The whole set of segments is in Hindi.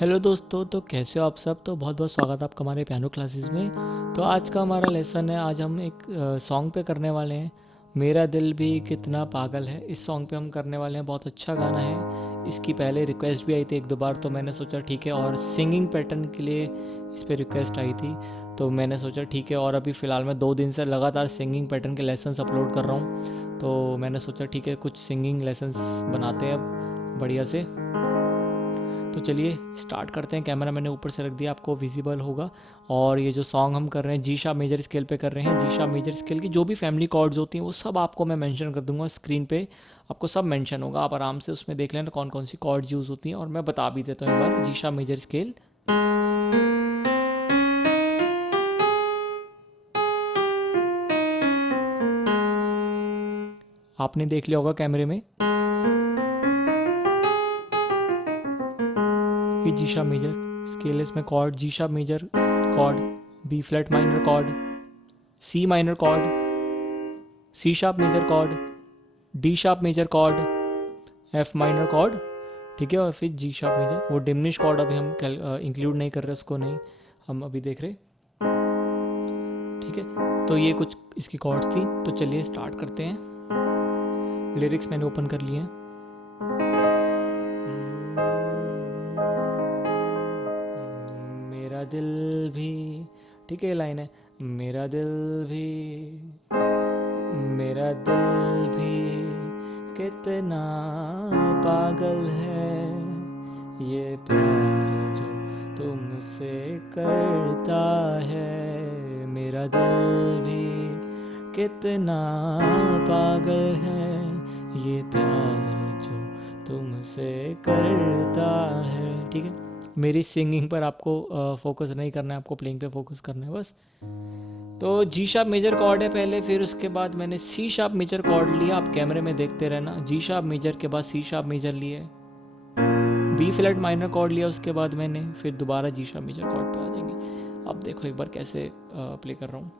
हेलो दोस्तों, तो कैसे हो आप सब। तो बहुत बहुत स्वागत है आपका हमारे पियानो क्लासेस में। तो आज का हमारा लेसन है, आज हम एक सॉन्ग पे करने वाले हैं। मेरा दिल भी कितना पागल है, इस सॉन्ग पे हम करने वाले हैं। बहुत अच्छा गाना है। इसकी पहले रिक्वेस्ट भी आई थी एक दो बार, तो मैंने सोचा ठीक है। और सिंगिंग पैटर्न के लिए इस पर रिक्वेस्ट आई थी, तो मैंने सोचा ठीक है। और अभी फ़िलहाल मैं 2 दिन से लगातार सिंगिंग पैटर्न के लेसन्स अपलोड कर रहा हूँ, तो मैंने सोचा ठीक है कुछ सिंगिंग लेसन्स बनाते हैं अब बढ़िया से। तो चलिए स्टार्ट करते हैं। कैमरा मैंने ऊपर से रख दिया, आपको विजिबल होगा। और ये जो सॉन्ग हम कर रहे हैं जी शार्प मेजर स्केल पे कर रहे हैं। जी शार्प मेजर स्केल की जो भी फैमिली कॉर्ड्स होती हैं वो सब आपको मैं मेंशन कर दूंगा स्क्रीन पे। आपको सब मेंशन होगा, आप आराम से उसमें देख लेना कौन कौन सी कॉर्ड्स यूज़ होती हैं। और मैं बता भी देता हूँ एक बार। जी शार्प मेजर स्केल, आपने देख लिया होगा कैमरे में। ये जी शार्प मेजर स्केल है, इसमें chord G sharp major chord, B flat minor chord, C minor chord, C sharp major chord, D sharp major chord, F minor chord, ठीक है। और फिर जी शार्प मेजर, वो डिमिनिश कॉर्ड अभी हम इंक्लूड नहीं कर रहे, उसको नहीं हम अभी देख रहे, ठीक है। तो ये कुछ इसकी कॉर्ड्स थी। तो चलिए स्टार्ट करते हैं। लिरिक्स मैंने ओपन कर लिए हैं। मेरा दिल भी, ठीक है, लाइन है। मेरा दिल भी, मेरा दिल भी कितना पागल है, ये प्यार जो तुमसे करता है। मेरा दिल भी कितना पागल है, ये प्यार जो तुमसे करता है, ठीक है। मेरी सिंगिंग पर आपको फोकस नहीं करना है, आपको प्लेइंग पे फोकस करना है बस। तो जी शार्प मेजर कॉर्ड है पहले, फिर उसके बाद मैंने सी शार्प मेजर कॉर्ड लिया। आप कैमरे में देखते रहना। जी शार्प मेजर के बाद सी शार्प मेजर लिए, बी फ्लैट माइनर कॉर्ड लिया उसके बाद मैंने, फिर दोबारा जी शार्प मेजर कॉर्ड पे आ जाएंगे। अब देखो एक बार कैसे प्ले कर रहा हूँ।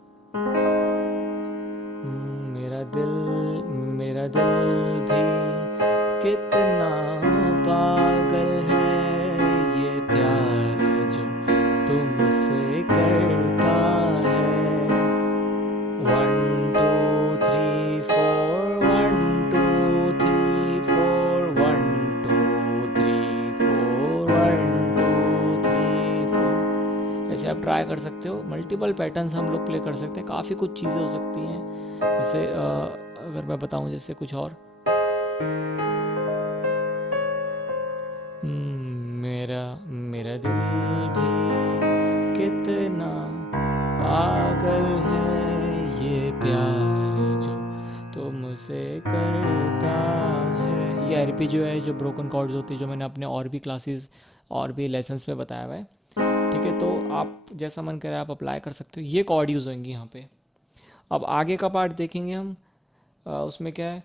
मेरा दिल भी कितना पागल है, ये प्यार जो तुमसे करता है। 1 2 3 4, 1 2 3 4, 1 2 3 4, 1 2 3 4। ऐसे आप ट्राई कर सकते हो। मल्टीपल पैटर्न्स हम लोग प्ले कर सकते हैं, काफ़ी कुछ चीज़ें हो सकती हैं। जैसे अगर मैं बताऊं, जैसे कुछ और, मेरा मेरा दिल भी कितना पागल है, ये प्यार जो तुमसे करता है। ये आरपीजियो है, जो ब्रोकन कॉर्ड्स होती है, जो मैंने अपने और भी क्लासेस और भी लेसन्स में बताया हुआ है, ठीक है। तो आप जैसा मन करे आप अप्लाई कर सकते हो। ये कॉर्ड यूज़ होंगी यहाँ पे। अब आगे का पार्ट देखेंगे हम। उसमें क्या है,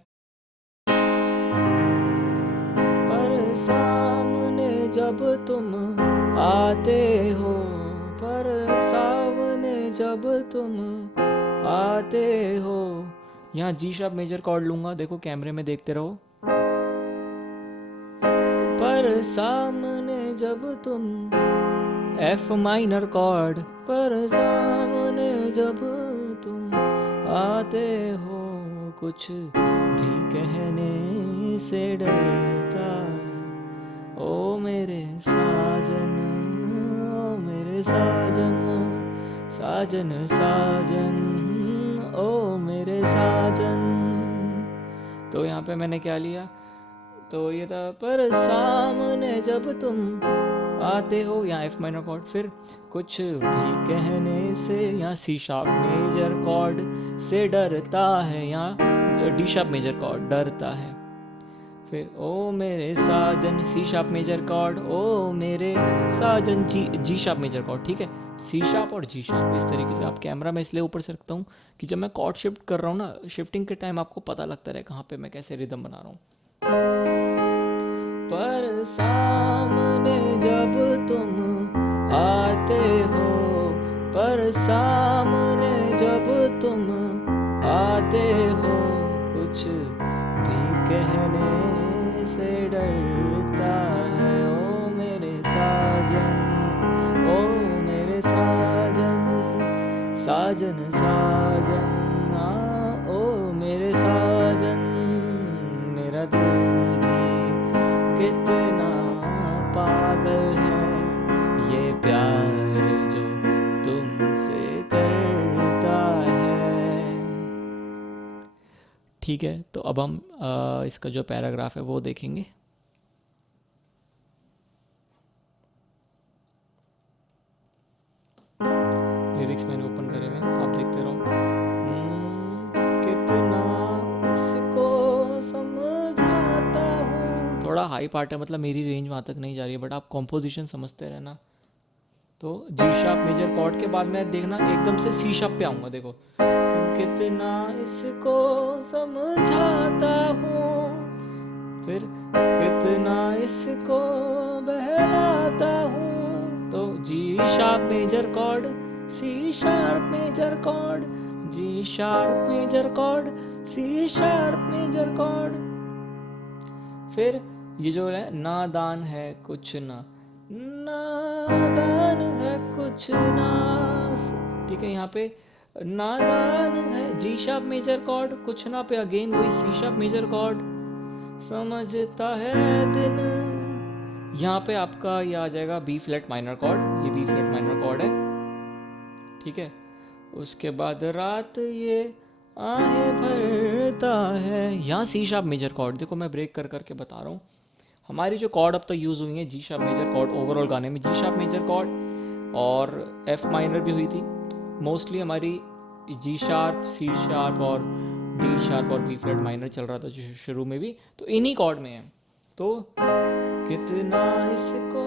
पर सामने जब तुम आते हो, पर सामने जब तुम आते हो। यहाँ जी शार्प मेजर कॉर्ड लूँगा, देखो कैमरे में देखते रहो। पर सामने जब तुम, एफ माइनर कॉर्ड, पर सामने जब तुम आते हो, कुछ भी कहने से डरता है। ओ मेरे साजन, ओ मेरे साजन, साजन साजन, ओ मेरे साजन। तो यहाँ पे मैंने क्या लिया, तो ये था पर सामने जब तुम आते हो, यहाँ एफ माइनर कॉर्ड, फिर कुछ भी कहने से, यहाँ सी शार्प मेजर कॉर्ड से डरता है, यहाँ डी शार्प मेजर कॉर्ड डरता है। फिर ओ मेरे साजन, सी शार्प मेजर कॉर्ड, ओ मेरे साजन, जी शार्प मेजर कॉर्ड, ठीक है। सी शार्प और जी शार्प, इस तरीके से। आप कैमरा में इसलिए ऊपर से रखता हूँ कि जब मैं कॉर्ड शिफ्ट कर रहा हूँ ना, शिफ्टिंग के टाइम आपको पता लगता रहे कहाँ पे मैं कैसे रिदम बना रहा हूँ। पर सामने जब तुम आते हो, पर सामने जब तुम आते हो, कुछ भी कहने से डरता है। ओ मेरे साजन, साजन साजन ओ मेरे साजन, मेरा दिल भी कितना पागल है, ये प्यार जो तुमसे करता है। ठीक है, तो अब हम इसका जो पैराग्राफ है वो देखेंगे। लिरिक्स मैंने ओपन करे हुए हैं, आप देखते रहो। कितना इसको समझाता हूँ, थोड़ा हाई पार्ट है, मतलब मेरी रेंज वहाँ तक नहीं जा रही है, बट आप कॉम्पोजिशन समझते रहना। तो जी शार्प मेजर कॉर्ड के बाद मैं देखना एकदम से सी शार्प पे आऊँगा। देखो, कितना इसको समझाता हूँ, फिर कितना इसको बहलाता हूँ। तो G sharp major chord, C sharp major chord, G sharp major chord, C sharp major chord. फिर ये जो है नादान है कुछ ना, नादान है कुछ ना, ठीक है, यहाँ पे नादान है जी शार्प मेजर कॉर्ड, कुछ ना पे अगेन वही सी शार्प मेजर कॉर्ड, समझता है दिन। यहाँ पे आपका ये आ जाएगा बी फ्लैट माइनर कॉर्ड, ये बी फ्लैट माइनर कॉर्ड है, ठीक है। उसके बाद रात ये आहें भरता है, यहाँ सी शार्प मेजर कॉर्ड। देखो मैं ब्रेक कर करके बता रहा हूँ, हमारी जो कॉर्ड अब तक यूज़ हुई है G sharp major chord overall गाने में, जी शार्प मेजर कॉर्ड और एफ माइनर भी हुई थी। मोस्टली हमारी जी शार्प, सी शार्प और डी शार्प और बी फ्लैट माइनर चल रहा था शुरू में भी, तो इन्हीं कॉर्ड में है। तो कितना इसको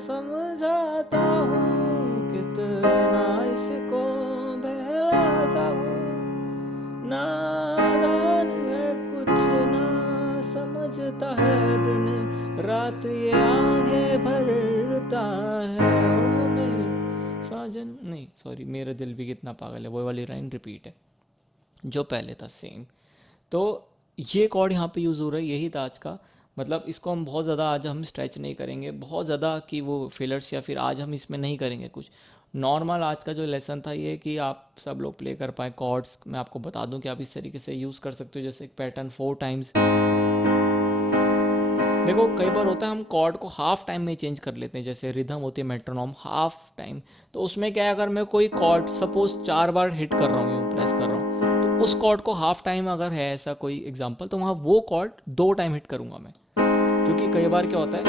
समझाता हूँ, कितना इसको बहलाता हूँ, नादान है कुछ ना, समझता है दिन रात ये आहें भरता है, ओ मेरे साजन, नहीं सॉरी, मेरा दिल भी कितना पागल है, वो वाली लाइन रिपीट है जो पहले था सेम। तो ये कॉर्ड यहाँ पे यूज़ हो रहा है, यही था आज का, मतलब इसको हम बहुत ज़्यादा आज हम स्ट्रेच नहीं करेंगे, बहुत ज़्यादा कि वो फिलर्स या फिर आज हम इसमें नहीं करेंगे कुछ। नॉर्मल आज का जो लेसन था ये कि आप सब लोग प्ले कर पाए कॉर्ड्स, मैं आपको बता दूं कि आप इस तरीके से यूज़ कर सकते हो, जैसे एक पैटर्न 4 टाइम्स। देखो कई बार होता है हम कॉर्ड को हाफ टाइम में चेंज कर लेते हैं, जैसे रिदम होती है मेट्रोनॉम हाफ टाइम, तो उसमें क्या है, अगर मैं कोई कॉर्ड सपोज 4 बार हिट कर रहा हूँ, प्रेस कर रहा हूँ, तो उस कॉर्ड को हाफ टाइम अगर है ऐसा कोई एग्जांपल, तो वहाँ वो कॉर्ड 2 टाइम हिट करूँगा मैं, क्योंकि कई बार क्या होता है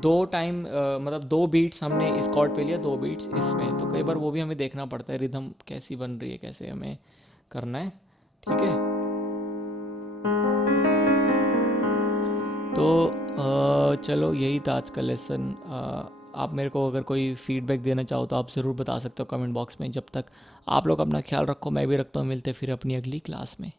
2 टाइम मतलब 2 बीट्स हमने इस कॉर्ड पे लिया, 2 बीट्स इसमें, तो कई बार वो भी हमें देखना पड़ता है रिदम कैसी बन रही है, कैसे हमें करना है, ठीक है। तो चलो यही था आज का लेसन। आप मेरे को अगर कोई फीडबैक देना चाहो तो आप ज़रूर बता सकते हो कमेंट बॉक्स में। जब तक आप लोग अपना ख्याल रखो, मैं भी रखता हूँ, मिलते फिर अपनी अगली क्लास में।